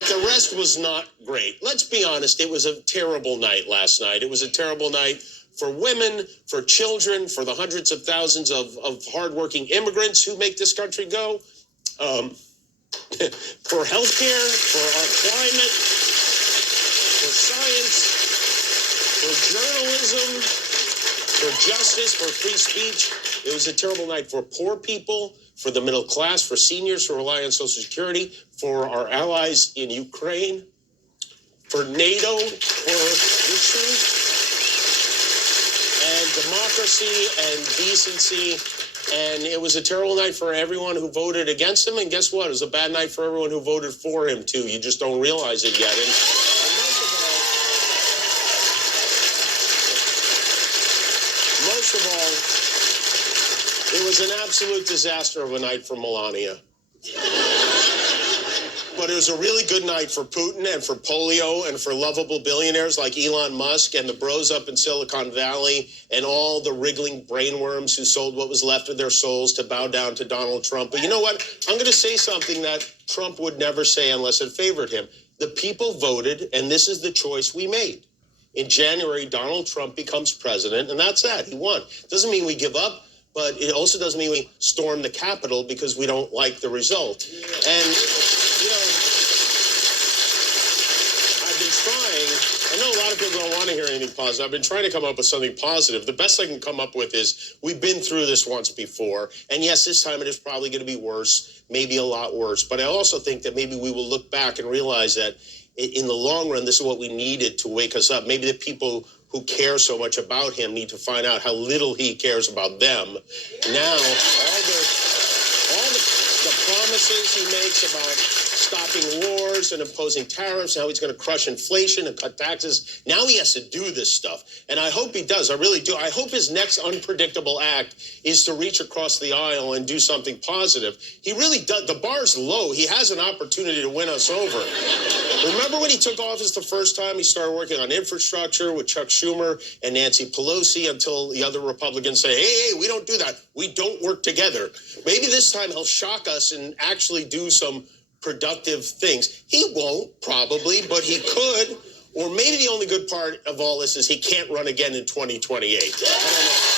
The rest was not great. Let's be honest, it was a terrible night last night. It was a terrible night for women, for children, for the hundreds of thousands of hardworking immigrants who make this country go, for healthcare, for our climate, for science, for journalism, for justice, for free speech. It was a terrible night for poor people, for the middle class, for seniors who rely on Social Security, for our allies in Ukraine, for NATO, for the truth and democracy and decency. And it was a terrible night for everyone who voted against him. And guess what? It was a bad night for everyone who voted for him, too. You just don't realize it yet. And most of all, it was an absolute disaster of a night for Melania. But it was a really good night for Putin and for polio and for lovable billionaires like Elon Musk and the bros up in Silicon Valley and all the wriggling brainworms who sold what was left of their souls to bow down to Donald Trump. But you know what? I'm going to say something that Trump would never say unless it favored him. The people voted, and this is the choice we made. In January, Donald Trump becomes president, and that's that. He won. Doesn't mean we give up, but it also doesn't mean we storm the Capitol because we don't like the result. And you know, I've been trying, I know a lot of people don't want to hear anything positive. I've been trying to come up with something positive. The best I can come up with is we've been through this once before. And yes, this time it is probably going to be worse, maybe a lot worse. But I also think that maybe we will look back and realize that in the long run, this is what we needed to wake us up. Maybe the people who care so much about him need to find out how little he cares about them. Now, all the promises he makes about stopping wars and imposing tariffs, how he's going to crush inflation and cut taxes. Now he has to do this stuff. And I hope he does. I really do. I hope his next unpredictable act is to reach across the aisle and do something positive. He really does. The bar's low. He has an opportunity to win us over. Remember when he took office the first time? He started working on infrastructure with Chuck Schumer and Nancy Pelosi until the other Republicans say, hey, we don't do that. We don't work together. Maybe this time he'll shock us and actually do some productive things. He won't, probably, but he could. Or maybe the only good part of all this is he can't run again in 2028. I don't know.